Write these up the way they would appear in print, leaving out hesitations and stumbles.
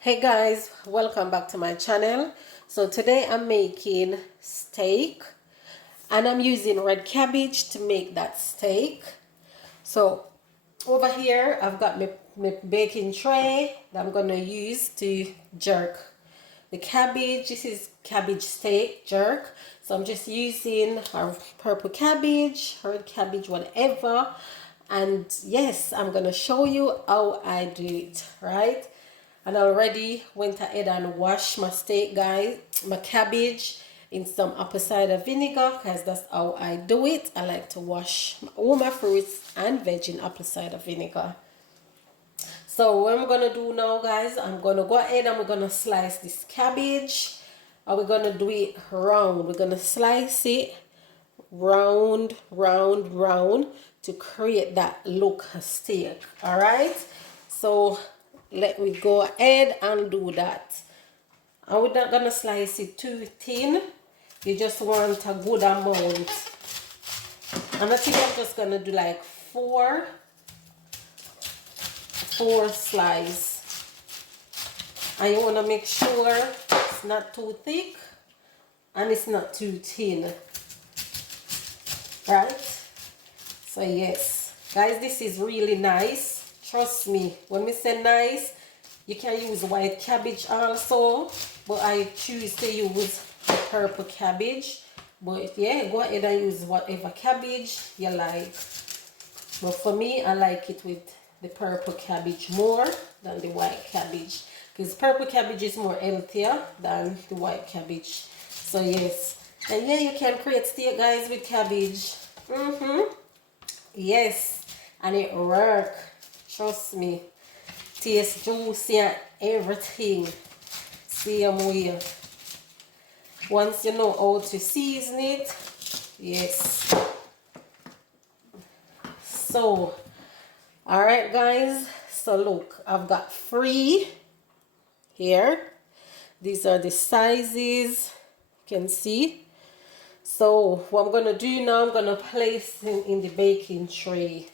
Hey guys, welcome back to my channel. So today I'm making steak and I'm using red cabbage to make that steak. So over here I've got my baking tray that I'm gonna use to jerk the cabbage. This is cabbage steak jerk. So I'm just using our purple cabbage, red cabbage, whatever. And yes, I'm gonna show you how I do it, right? And I already went ahead and washed my steak, guys, my cabbage in some apple cider vinegar, because that's how I do it. I like to wash all my fruits and veg in apple cider vinegar. So what I'm gonna do now, guys, I'm gonna go ahead and we're gonna slice this cabbage, and we're gonna do it round. We're gonna slice it round to create that look of steak. All right, so let me go ahead and do that. And we're not gonna slice it too thin. You just want a good amount. And I think I'm just gonna do like four slices. And you wanna make sure it's not too thick and it's not too thin. Right? So yes, guys, this is really nice. Trust me, when we say nice, you can use white cabbage also, but I choose to use purple cabbage. But yeah, go ahead and use whatever cabbage you like. But for me, I like it with the purple cabbage more than the white cabbage, because purple cabbage is more healthier than the white cabbage. So yes, and yeah, you can create steak, guys, with cabbage. Yes, and it works. Trust me. Tastes juicy and everything. Same way. Once you know how to season it, yes. So, alright guys. So look, I've got 3 here. These are the sizes. You can see. So what I'm gonna do now, I'm gonna place them in the baking tray.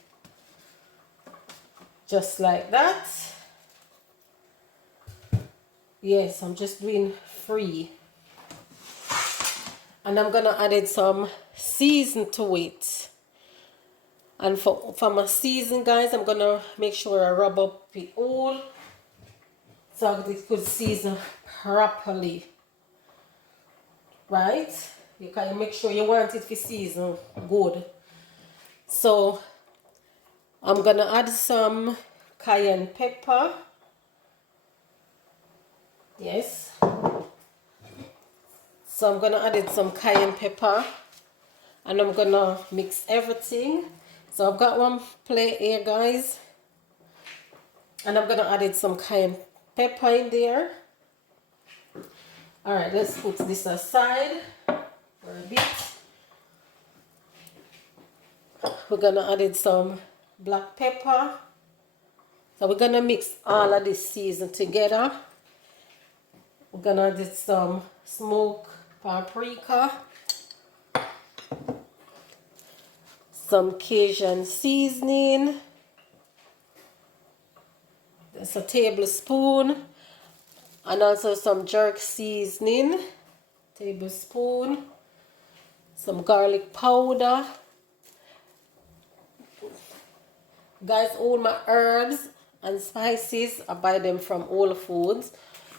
Just like that. Yes, I'm just doing 3. And I'm gonna add some season to it. And for my season, guys, I'm gonna make sure I rub up it all so it could season properly. Right? You can make sure you want it to season good. So I'm gonna add some cayenne pepper. Yes. So I'm gonna add some cayenne pepper and I'm gonna mix everything. So I've got one plate here, guys, and I'm gonna add some cayenne pepper in there. All right, let's put this aside for a bit. We're gonna add some black pepper. So we're gonna mix all of this season together. We're gonna add some smoked paprika, some Cajun seasoning. That's a tablespoon, and also some jerk seasoning, tablespoon, some garlic powder. Guys, all my herbs and spices, I buy them from Whole Foods.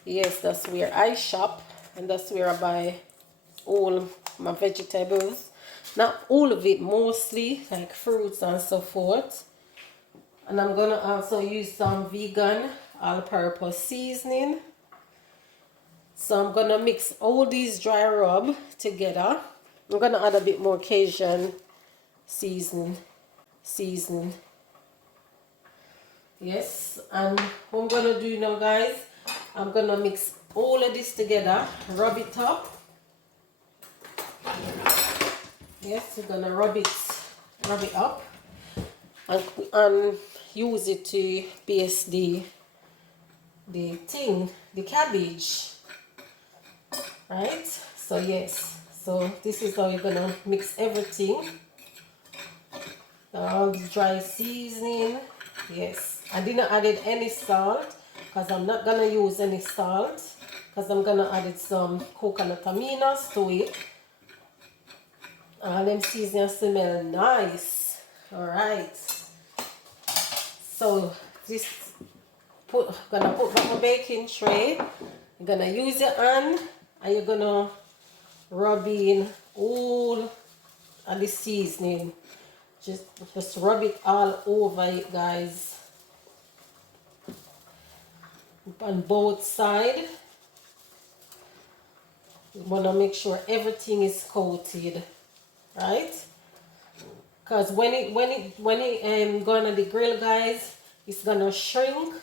Yes, that's where I shop, and that's where I buy all my vegetables. Not all of it, mostly, like fruits and so forth. And I'm gonna also use some vegan all-purpose seasoning. So I'm gonna mix all these dry rub together. I'm gonna add a bit more Cajun seasoning. Yes, and what I'm gonna do now, guys, I'm gonna mix all of this together, rub it up. Yes, we're gonna rub it up and use it to baste the cabbage. Right? So yes, so this is how you're gonna mix everything. All the dry seasoning. Yes, I didn't add any salt because I'm not gonna use any salt, because I'm gonna add some coconut aminos to it. All them seasonings smell nice. Alright. So this gonna put back my baking tray. You're gonna use your hand and you're gonna rub in all of the seasoning. Just rub it all over it, guys. On both sides. You wanna make sure everything is coated, right? Because when it going on the grill, guys, it's gonna shrink.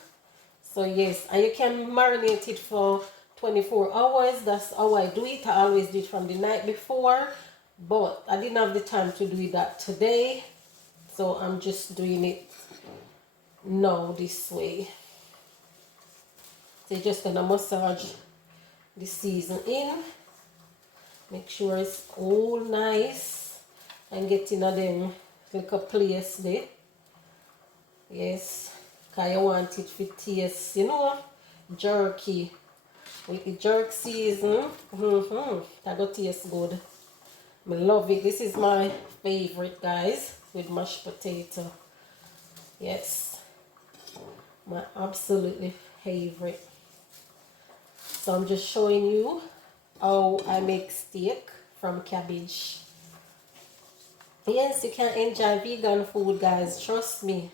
So yes, and you can marinate it for 24 hours. That's how I do it. I always do it from the night before, but I didn't have the time to do that today, so I'm just doing it now this way. So you're just gonna massage the season in, make sure it's all nice and getting a them like a place there. Yes, because you want it to taste, you know, jerky. With the jerk season, that go taste good. I love it. This is my favorite, guys, with mashed potato. Yes, my absolutely favorite. So I'm just showing you how I make steak from cabbage. Yes, you can enjoy vegan food, guys. Trust me,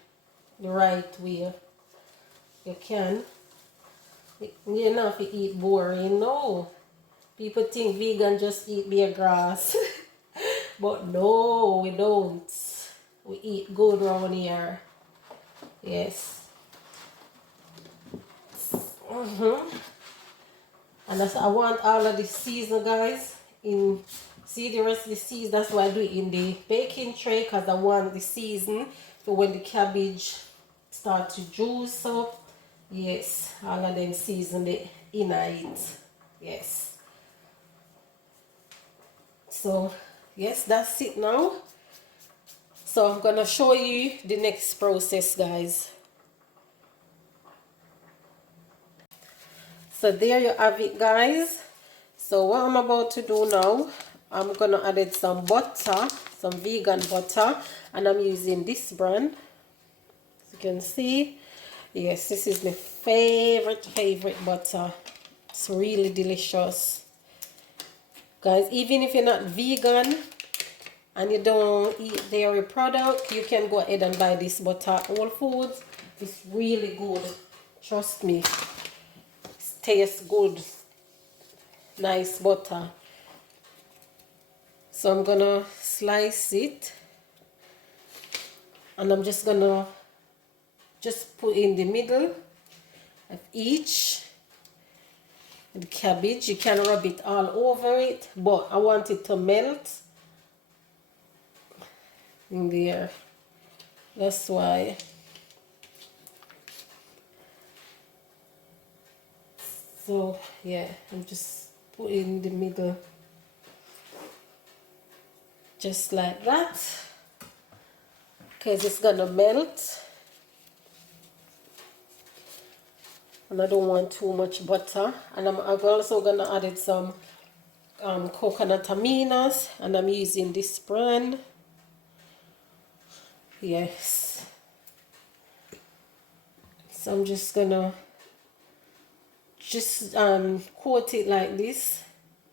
the right way. You can. You know, if you eat boring, no. People think vegan just eat bare grass. But no, we don't. We eat good around here. Yes. And that's, I want all of the season, guys, in. See the rest of the season, that's why I do it in the baking tray, because I want the season for when the cabbage start to juice up. Yes, all of them season it in it. Yes. So, yes, that's it now. So I'm gonna show you the next process, guys. So there you have it, guys. So what I'm about to do now, I'm gonna add some butter, some vegan butter, and I'm using this brand. As you can see, yes, this is my favorite butter. It's really delicious, guys. Even if you're not vegan and you don't eat dairy product, you can go ahead and buy this butter at Whole Foods. It's really good, trust me. It tastes good, nice butter. So I'm gonna slice it, and I'm just gonna put in the middle of each the cabbage. You can rub it all over it, but I want it to melt in there. That's why. So yeah, I'm just putting in the middle. Just like that, because it's gonna melt, and I don't want too much butter. And I'm also gonna add some coconut aminos, and I'm using this brand. Yes, so I'm just gonna coat it like this.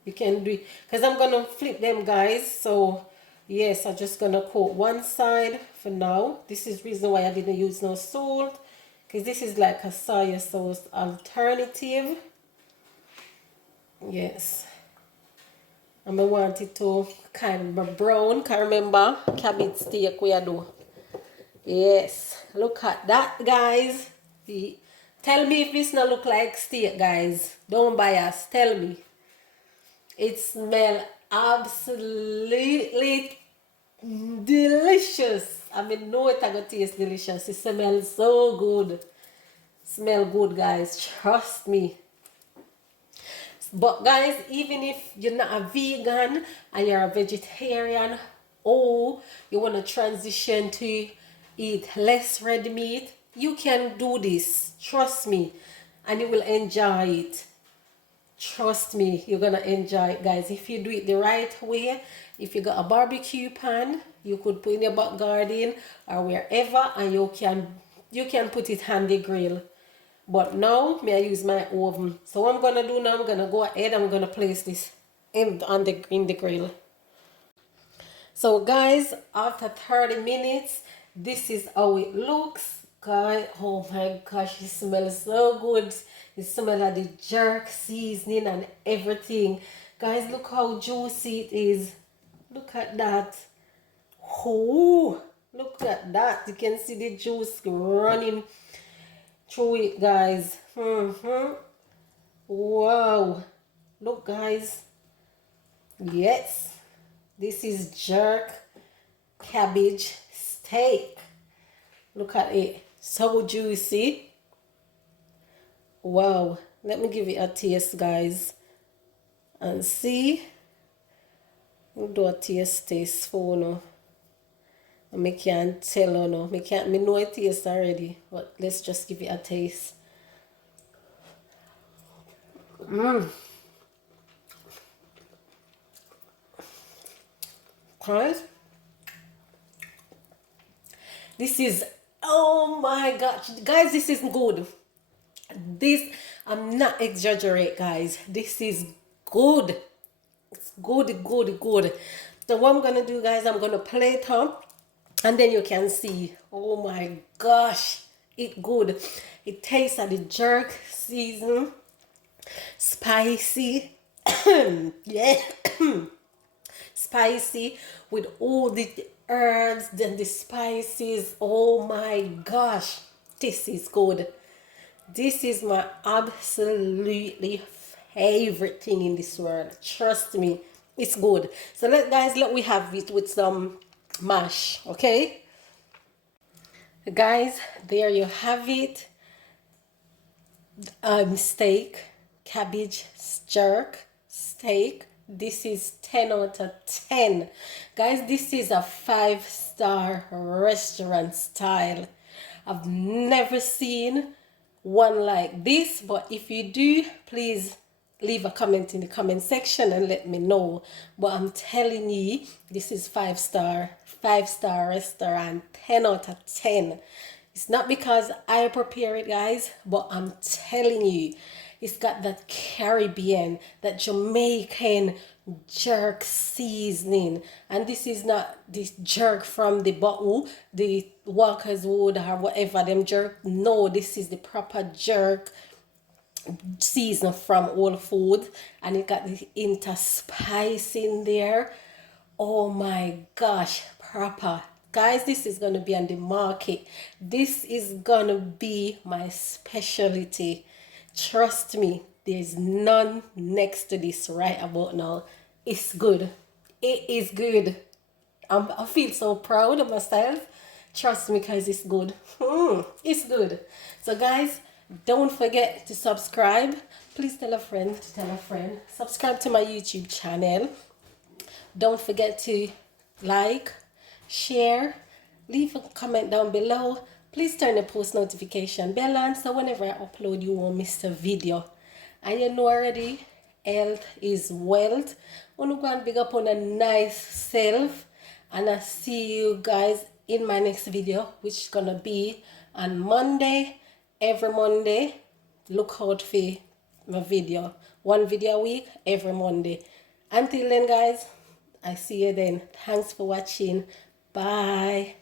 You can do it because I'm gonna flip them, guys. So yes, I'm just gonna coat one side for now. This is the reason why I didn't use no salt, because this is like a soy sauce alternative. Yes, and I want it to kind of brown. Can remember cabbage steak we do. Yes, look at that, guys. See, tell me if this not look like steak, guys. Don't bias. Tell me. It smells absolutely delicious. I mean, no, it's gonna taste delicious. It smells so good. Smell good, guys. Trust me. But guys, even if you're not a vegan and you're a vegetarian, or you want to transition to eat less red meat, you can do this. Trust me. and you will enjoy it. Trust me, you're gonna enjoy it, guys. If you do it the right way, if you got a barbecue pan, you could put in your back garden or wherever, and you can put it on the grill. But now, I use my oven. So what I'm gonna do now, I'm gonna go ahead, I'm gonna place this in the grill. So guys, after 30 minutes, this is how it looks. Guys, oh my gosh, it smells so good. It smells like the jerk seasoning and everything. Guys, look how juicy it is. Look at that. Oh, look at that. You can see the juice running through it, guys. Wow. Look, guys. Yes. This is jerk cabbage steak. Look at it. So juicy. Wow. Let me give it a taste, guys. And see. We'll do a taste for no. I can't tell you no. Me know it taste already. But let's just give it a taste. Guys, this is, oh my gosh, guys, this is good. This, I'm not exaggerate, guys. This is good. It's good, good, good. So what I'm gonna do, guys, I'm gonna plate it up, and then you can see. Oh my gosh, it good. It tastes like the jerk season, spicy. Yeah. Spicy with all the herbs and the spices. Oh my gosh, this is good. This is my absolutely favorite thing in this world. Trust me, it's good. So let we have it with some mash, okay? Guys, there you have it. Steak, cabbage jerk steak. This is 10 out of 10. Guys, this is a 5-star restaurant style. I've never seen one like this, but if you do, please leave a comment in the comment section and let me know. But I'm telling you, this is 5-star restaurant, 10 out of 10. It's not because I prepare it, guys, but I'm telling you, it's got that Caribbean, that Jamaican jerk seasoning. And this is not this jerk from the bottle, the Walker's Wood or whatever them jerk. No, this is the proper jerk season from Whole Food. And it got the inter spice in there. Oh my gosh, proper. Guys, this is going to be on the market. This is going to be my specialty. Trust me, there's none next to this right about now. It's good. It is good. I feel so proud of myself. Trust me, guys, it's good. It's good. So, guys, don't forget to subscribe. Please tell a friend to tell a friend. Subscribe to my YouTube channel. Don't forget to like, share, leave a comment down below. Please turn the post notification bell on so whenever I upload you won't miss a video. And you know already, health is wealth. I want to go and big up on a nice self. And I see you guys in my next video, which is going to be on Monday. Every Monday, look out for my video. One video a week, every Monday. Until then, guys, I see you then. Thanks for watching. Bye.